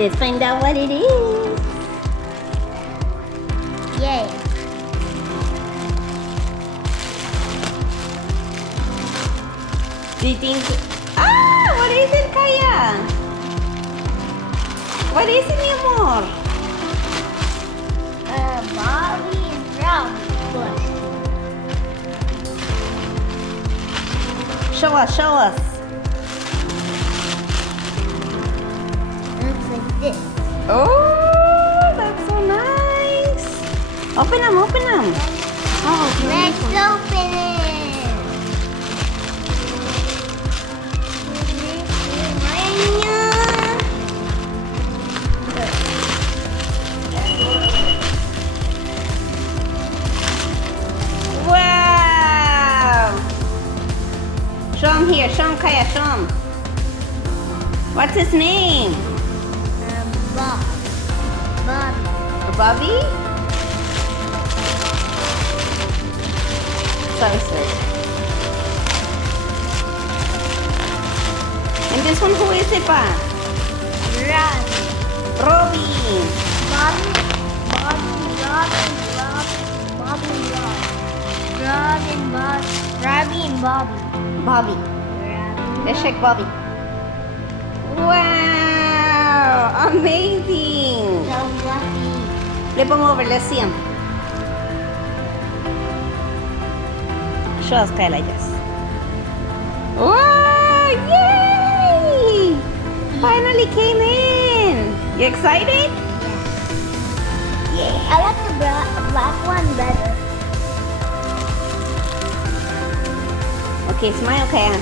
Let's find out what it is. Yay. Do you think... Ah! What is it, Kaya? What is it, mi amor? Bobby and Brown plush. Show us, show us. Looks like this. Oh, that's so nice. Open them, open them. Oh, Let's open it. Wow! Show him here, show him, Kaya, show him. What's his name? Bob. Bobby. Bobby? Sorry, sorry. And this one, who is it, pa? Run. Robbie. Bobby. Robbie and Bobby. Bobby. Let's check Bobby. Wow! Amazing! So fluffy. Flip him over, let's see him. Show us, Kyle, I guess. Wow! Yay! Finally came in! You excited? Yeah. I like the black one better. Okay, smile, Kaya.